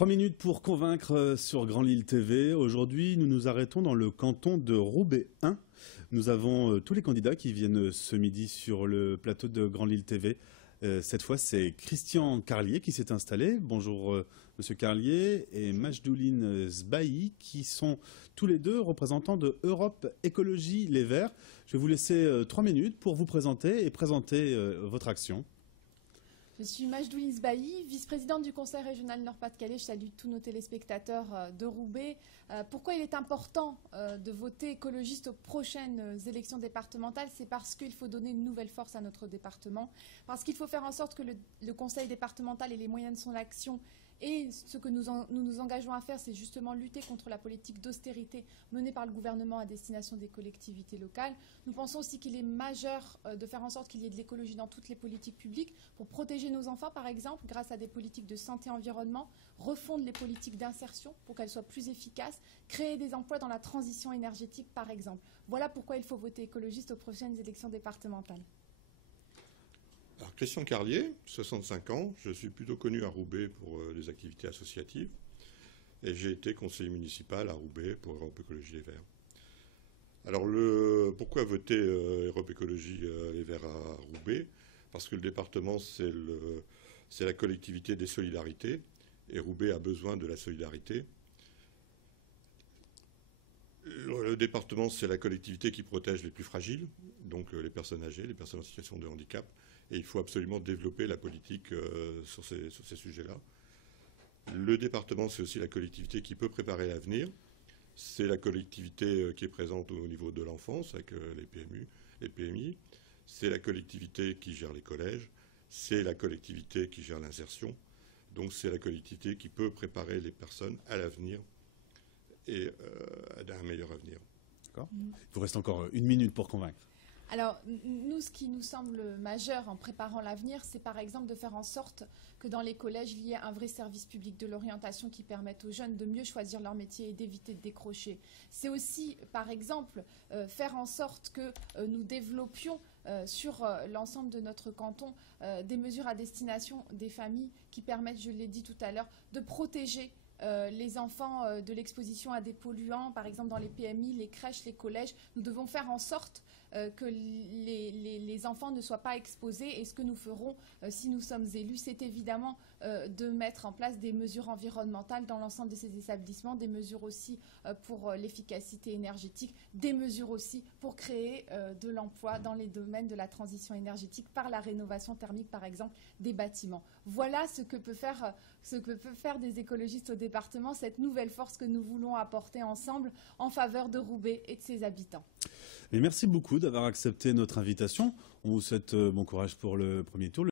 3 minutes pour convaincre sur Grand Lille TV. Aujourd'hui, nous nous arrêtons dans le canton de Roubaix 1. Nous avons tous les candidats qui viennent ce midi sur le plateau de Grand Lille TV. Cette fois, c'est Christian Carlier qui s'est installé. Bonjour Monsieur Carlier et Majdouline Zbahi qui sont tous les deux représentants de Europe Écologie Les Verts. Je vais vous laisser 3 minutes pour vous présenter et présenter votre action. Je suis Majdouline Zbahi, vice-présidente du Conseil régional Nord-Pas-de-Calais. Je salue tous nos téléspectateurs de Roubaix. Pourquoi il est important de voter écologiste aux prochaines élections départementales? C'est parce qu'il faut donner une nouvelle force à notre département, parce qu'il faut faire en sorte que le Conseil départemental ait les moyens de son action. Et ce que nous nous engageons à faire, c'est justement lutter contre la politique d'austérité menée par le gouvernement à destination des collectivités locales. Nous pensons aussi qu'il est majeur de faire en sorte qu'il y ait de l'écologie dans toutes les politiques publiques pour protéger nos enfants, par exemple, grâce à des politiques de santé-environnement, refondre les politiques d'insertion pour qu'elles soient plus efficaces, créer des emplois dans la transition énergétique, par exemple. Voilà pourquoi il faut voter écologiste aux prochaines élections départementales. Alors, Christian Carlier, 65 ans, je suis plutôt connu à Roubaix pour les activités associatives et j'ai été conseiller municipal à Roubaix pour Europe Écologie Les Verts. Alors pourquoi voter Europe Écologie Les Verts à Roubaix? Parce que le département c'est la collectivité des solidarités et Roubaix a besoin de la solidarité. Le département, c'est la collectivité qui protège les plus fragiles, donc les personnes âgées, les personnes en situation de handicap. Et il faut absolument développer la politique sur ces sujets-là. Le département, c'est aussi la collectivité qui peut préparer l'avenir. C'est la collectivité qui est présente au niveau de l'enfance, avec les PMU, les PMI. C'est la collectivité qui gère les collèges. C'est la collectivité qui gère l'insertion. Donc c'est la collectivité qui peut préparer les personnes à l'avenir et à un meilleur avenir. D'accord. Il vous reste encore 1 minute pour convaincre. Alors, nous, ce qui nous semble majeur en préparant l'avenir, c'est par exemple de faire en sorte que dans les collèges, il y ait un vrai service public de l'orientation qui permette aux jeunes de mieux choisir leur métier et d'éviter de décrocher. C'est aussi, par exemple, faire en sorte que nous développions sur l'ensemble de notre canton des mesures à destination des familles qui permettent, je l'ai dit tout à l'heure, de protéger les enfants de l'exposition à des polluants, par exemple dans les PMI, les crèches, les collèges. Nous devons faire en sorte que les enfants ne soient pas exposés. Et ce que nous ferons, si nous sommes élus, c'est évidemment de mettre en place des mesures environnementales dans l'ensemble de ces établissements, des mesures aussi pour l'efficacité énergétique, des mesures aussi pour créer de l'emploi dans les domaines de la transition énergétique par la rénovation thermique, par exemple, des bâtiments. Voilà ce que peut faire des écologistes au département, cette nouvelle force que nous voulons apporter ensemble en faveur de Roubaix et de ses habitants. Et merci beaucoup d'avoir accepté notre invitation. On vous souhaite bon courage pour le premier tour.